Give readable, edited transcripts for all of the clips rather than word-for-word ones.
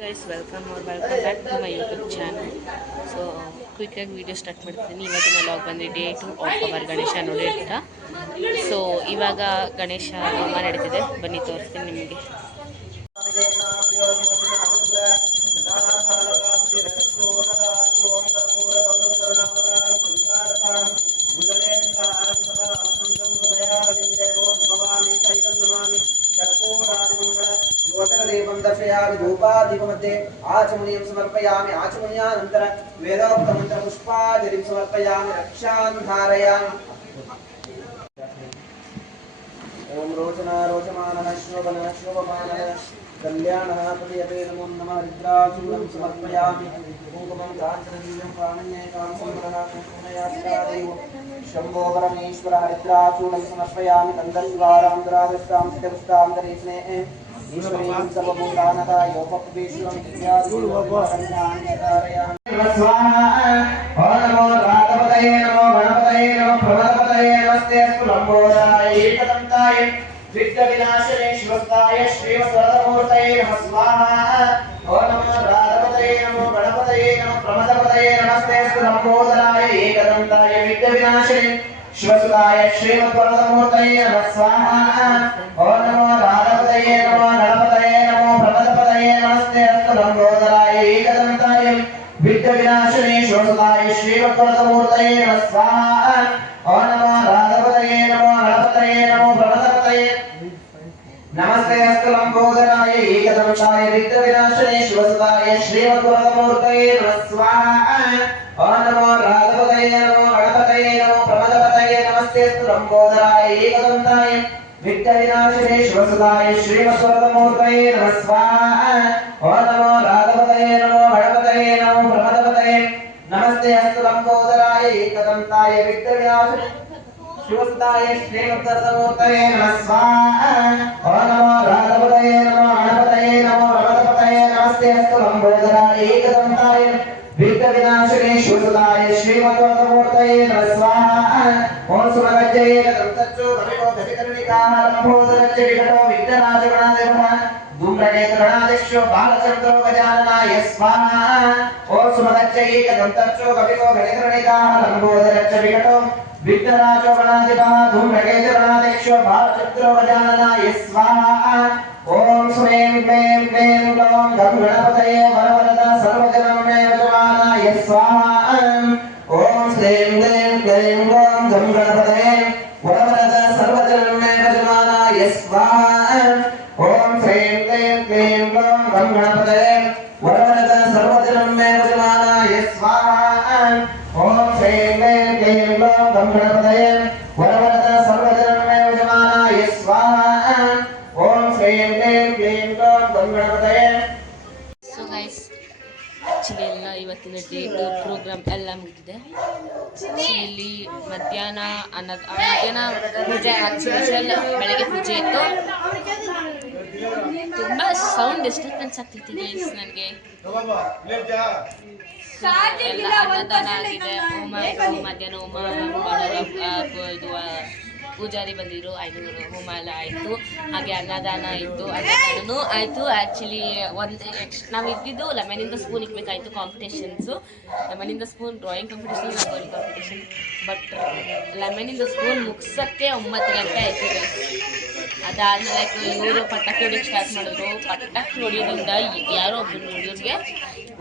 Guys welcome back to my YouTube channel. So ಕ್ವಿಕ್ಕಾಗಿ video start ಮಾಡ್ತೀನಿ. ಇವತ್ತಿನ log ಬಂದು ಡೇ 2 ಆಫ್ ಅವರ್ ಗಣೇಶ ನೋಡಿ ಅಂತ. ಸೊ ಇವಾಗ ಗಣೇಶ ಹೋಮ ನಡೀತಿದೆ, ಬನ್ನಿ ತೋರಿಸ್ತೀನಿ ನಿಮಗೆ. दर्शयामि धूपादीपमध्ये आचमनीयं समर्पयामि आचमनीयानन्तर वेदोक्तमन्त्रपुष्पाञ्जलिं समर्पयामि रक्षां धारयामि ॐ रोचना रोचमानः शोभनः शोभमानः कल्याणः प्रदीयते नमो नमः रुद्राचूर्णं समर्पयामि कुङ्कुमं काञ्चनदिव्यं प्राणन्येकां सुन्दरः कुङ्कुमयास्तादेव शम्भो परमेश्वरः रुद्राचूर्णं समर्पयामि कन्दर्शिवारां दुरादृष्टां सिद्धपुष्टां दरेस्नेः ईश्वरीं सर्वभूतानता योपविश्वं स्वाहा नमो राधपतये नमो गणपतये नमो प्रमदपतये नमस्ते अस्तु लम्बोदराय एकदन्ताय विघ्नविनाशिने शिवस्ताय श्रीवरदमूर्तये नमः स्वाहा नमो राधपतये नमो गणपतये नमो प्रमदपतये नमस्ते अस्तु लम्बोदराय एकदन्ताय विघ्नविनाशिने शिवसुताय श्रीमद्वरदमूर्तये नमः स्वाहा नमो राधपतये नमो गणपतये नमो प्रमदपतये नमस्ते अस्तु लम्बोदराय एकदन्ताय विघ्नविनाशिने शिवसुताय श्रीमद्वरदमूर्तये नमः स्वाहा नमो राधपतये नमो गणपतये नमो प्रमदपतये नमस्ते अस्तु लम्बोदराय एकदन्ताय विघ्नविनाशिने शिवसुताय श्रीमद्वरदमूर्तये नमः स्वाहा नमो राधपतये नमो गणपतये नमो प्रमदपतये नमस्ते अस्तु लम्बोदराय एकदन्ताय विघ्नविनाशिने शिवसुताय श्रीमद्वरदमूर्तये नमः स्वाहा नमो राधपतये नमो गणपतये नमो प्रमदपतये नमस्ते अस्तु लम्बोदराय एकदन्ताय विघ्नविनाशिने शिवसुताय श्रीमद्वरदमूर्तये नमः स्वाहा नमो राधपतये नमो गणपतये नमो प्रमदपतये नमस्ते अस्तु लम्बोदराय एकदन्ताय विघ्नविनाशिने शिवसुताय श्रीमद्वरदमूर्तये नमः स्वाहा ओम सुमगज्जये दन्तच्चो भविको धरिकर्णिकाः लम्बोदरच्च विकटो विघ्ननाशगणादेवः धूम्रनेत्रगणादिक्षो बालचन्द्रो गजाननाय स्वाहा ओम सुमगज्जये दन्तच्चो भविको धरिकर्णिकाः लम्बोदरच्च विकटो विघ्नराजो गणाधिपः धूम्रनेत्रगणादिक्षो बालचन्द्रो गजाननाय स्वाहा ओम श्रीं क्लीं क्लीं ग्लौं गं गणपतये वरवरद सर्वजनं मे यजमानाय स्वाहा ओम श्रीं क्लीं क्लीं ग्लौं गं गणपतये वरवरद सर्वजनं मे यजमानाय स्वाहा ओम श्रीं क्लीं क्लीं ग्लौं गं गणपतये वरवरद सर्वजनं मे यजमानाय स्वाहा ओम श्रीं क्लीं क्लीं ग्लौं गं गणपतये वरवरद सर्वजनं मे यजमानाय स्वाहा ओम श्रीं क्लीं क्लीं ग्लौं गं गणपतये. ಸೊ ಗೈಸ್ ಆ್ಯಕ್ಚುಲಿ ಎಲ್ಲ ಇವತ್ತಿನ ಡೇ 2 ಪ್ರೋಗ್ರಾಮ್ ಎಲ್ಲ ಮುಗಿದಿದೆ. ಇಲ್ಲಿ ಮಧ್ಯಾಹ್ನ ಪೂಜೆ ಸ್ಪೆಷಲ್ ಬೆಳಗ್ಗೆ ಪೂಜೆ ಇತ್ತು. ತುಂಬ ಸೌಂಡ್ ಡಿಸ್ಟರ್ಬೆನ್ಸ್ ಆಗ್ತೈತಿ ಗೈಸ್ ನನಗೆ. ಎಲ್ಲ ಅನ್ನದಾನ ಆಗಿದೆ, ಮಧ್ಯಾಹ್ನ ಹೋಮ ಇದು ಪೂಜಾರಿ ಬಂದಿದ್ರು, 500 ಹೋಮ ಎಲ್ಲ ಆಯಿತು. ಹಾಗೆ ಅನ್ನದಾನ ಇತ್ತು, ಅನ್ನದಾನೂ ಆಯಿತು. ಆ್ಯಕ್ಚುಲಿ ನಾವು ಇದ್ದಿದ್ದು ಲೆಮನಿಂದ ಸ್ಪೂನ್ ಇಕ್ಬೇಕಾಯಿತು ಕಾಂಪಿಟೇಷನ್ಸು. ಲೆಮನಿಂದ spoon drawing competition, rangoli competition. But ಲೆಮನಿಂದ ಸ್ಪೂನ್ ಮುಗಿಸೋಕ್ಕೆ 9 ಗಂಟೆ ಆಯಿತು. ಅದಾದಮೇಲೆ ಇವರು ಪಟಾಕಿ ಹೊಡಿಯೋಕ್ಕೆ ಸ್ಟಾರ್ಟ್ ಮಾಡಿದ್ರು. ಪಟಾಕಿ ಹೊಡಿಯೋದ್ರಿಂದ ಯಾರೋ ಒಬ್ಬರು ಹುಡುಗರಿಗೆ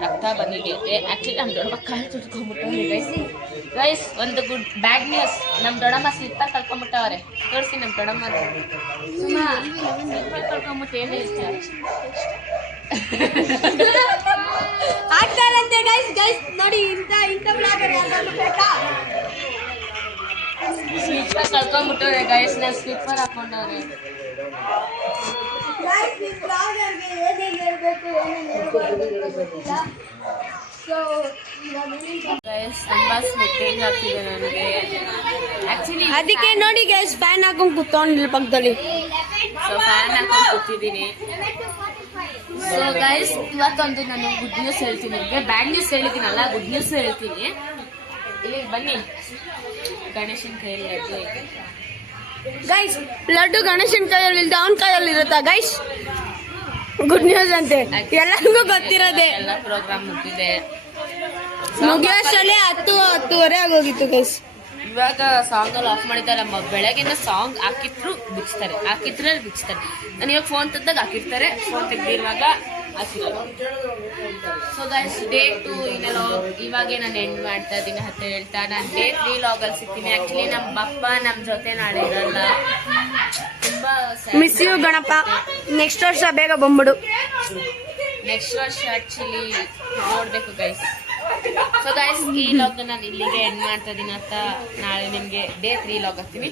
ರಕ್ತ ಬಂದಿದೆ. ಆ್ಯಕ್ಚುಲಿ ನಮ್ಮ ದೊಡ್ಡಮ್ಮ ಕಾಲು ತುಡ್ಕೊಂಡ್ಬಿಟ್ಟವ್ರೆ ಗೈಸ್. ಒಂದು ಗುಡ್ ಬ್ಯಾಡ್ ನ್ಯೂಸ್, ನಮ್ಮ ದೊಡ್ಡಮ್ಮ ಸ್ಲಿಪ್ಪರ್ ಕಳ್ಕೊಂಬಿಟ್ಟವ್ರೆ. ತೋರಿಸಿ ನಮ್ಮ ದೊಡ್ಡಮ್ಮ ಸ್ಲಿಪ್ಪರ್ ಕಳ್ಕೊಂಬಿಟ್ಟು ಏನು ಹೇಳ್ತಾರೆ ಆಗ್ತಾರಂತೆ ಗೈಸ್. ಗೈಸ್ ನೋಡಿ, ಇಂಥ ಬ್ಲಾಗರ್ ಯಾರು ಬೇಕಾ? ಸ್ಲಿಪ್ಪರ್ ಕಳ್ಕೊಂಬಿಟ್ಟವ್ರೆ ಗೈಸ್. ನಾನು ಸ್ಲಿಪ್ಪರ್ ಹಾಕೊಂಡವ್ರೆ. ತುಂಬಾ ಸ್ವೆಟ್ಟಿಂಗ್ ಆಗ್ತಿದೆ ನನಗೆ ಆಕ್ಚುಲಿ. ಅದಕ್ಕೆ ನೋಡಿ ಗೈಸ್, ಫ್ಯಾನ್ ಹಾಕೊಂಡು ಕೂತ್ಕೊಂಡಿಲ್ಲ ಪಕ್ಕದಲ್ಲಿ. ಸೊ ಫ್ಯಾನ್ ಹಾಕೊಂಡು ಕೂತಿದ್ದೀನಿ. ಸೊ ಗೈಸ್, ಇವತ್ತೊಂದು ನಾನು ಗುಡ್ ನ್ಯೂಸ್ ಹೇಳ್ತೀನಿ ನಿಮಗೆ. ಬ್ಯಾಡ್ ನ್ಯೂಸ್ ಹೇಳಿದ್ದೀನಲ್ಲ, ಗುಡ್ ನ್ಯೂಸ್ ಹೇಳ್ತೀನಿ. ಇಲ್ಲಿ ಬನ್ನಿ, ಗಣೇಶನ ಕೈಯಲ್ಲಿ ಲಡ್ಡು ಐತೆ ಗೈಸ್. ಲಡ್ಡು ಗಣೇಶನ ಕೈಯಲ್ಲಿ ಇಲ್ದ ಅವನ ಕೈಯಲ್ಲಿ ಇರುತ್ತಾ ಗೈಸ್? ಗುಡ್ ನ್ಯೂಸ್ ಅಂತೆ ಎಲ್ಲರಿಗೂ ಗೊತ್ತಿರೋದೆ. ಎಲ್ಲ ಪ್ರೋಗ್ರಾಮ್ ಮುಗಿದಿದೆ. ಮುಗಿಯೋಷ್ಟರಲ್ಲಿ 10-10:30 ಆಗೋಗಿತ್ತು ಗೈಸ್. ಇವಾಗ ಸಾಂಗ್ ಅಲ್ಲಿ ಆಫ್ ಮಾಡಿದ್ದಾರೆ. ಬೆಳಗ್ಗೆನ ಸಾಂಗ್ ಹಾಕಿದ್ರು ಬಿಚ್ತಾರೆ, ನಾನು ಇವಾಗ ಫೋನ್ ತೆಗ್ದಾಗ ಹಾಕಿರ್ತಾರೆ, ಫೋನ್ ತೆಗ್ದಿರುವಾಗ ಹಾಕಿರೋದು. ಸೊ ಗೈಸ್ ಡೇ 2 ಇದೆಲ್ಲ ಇವಾಗೆ ನಾನು ಎಂಡ್ ಮಾಡ್ತಾ ಇದ್ದೀನಿ ಅಂತ ಹೇಳ್ತಾ ನಾನು ಡೇ 3 ಲಾಗಲ್ಲಿ ಸಿಗ್ತೀನಿ. ಆ್ಯಕ್ಚುಲಿ ನಮ್ಮ ಅಪ್ಪ ನಮ್ಮ ಜೊತೆ ನಾಳೆ ಇರಲ್ಲ, ತುಂಬಾ ಮಿಸ್ ಯು ಗಣಪ. ನೆಕ್ಸ್ಟ್ ವರ್ಷ ಬೇಗ ಬಂದ್ಬಿಡು. ನೆಕ್ಸ್ಟ್ ವರ್ಷ ಆ್ಯಕ್ಚುಲಿ ನೋಡಬೇಕು ಗೈಸ್. ಸೊ ಗೈಸ್ ಈ ಲಾಗ್ನ ನಾನು ಇಲ್ಲಿಗೆ ಎಂಡ್ ಮಾಡ್ತಾ ಇದ್ದೀನಿ ಅಂತ ನಾಳೆ ನಿಮಗೆ ಡೇ 3 ಲಾಗ್ ಹಾಕ್ತೀನಿ.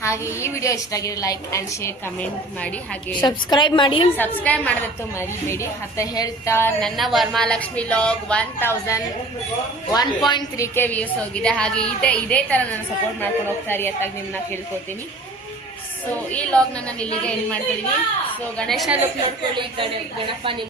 ಹಾಗೆ ಈ ವಿಡಿಯೋ ಇಷ್ಟ ಆಗಿದೆ ಲೈಕ್ ಆ್ಯಂಡ್ ಶೇರ್ ಕಮೆಂಟ್ ಮಾಡಿ, ಹಾಗೆ ಸಬ್ಸ್ಕ್ರೈಬ್ ಮಾಡೋದಕ್ಕೆ ಮರಿಬೇಡಿ ಅಂತ ಹೇಳ್ತಾ ನನ್ನ ವರಮಹಾಲಕ್ಷ್ಮಿ ಲಾಗ್ 1.3K ವ್ಯೂಸ್ ಹೋಗಿದೆ. ಹಾಗೆ ಇದೇ ಥರ ನನ್ನ ಸಪೋರ್ಟ್ ಮಾಡ್ಕೊಂಡು ಹೋಗ್ತಾರೆ ಅಂತ ನಿಮ್ಮನ್ನ ಕೇಳ್ಕೊತೀನಿ. ಸೊ ಈ ಲಾಗ್ನ ನಾನು ಇಲ್ಲಿಗೆ ಎಂಡ್ ಮಾಡ್ತಾ ಇದ್ದೀನಿ. ಸೊ ಗಣೇಶ ಲುಕ್ ನೋಡ್ಕೊಳ್ಳಿ, ಗಣಪ ನಿಮ್ಮ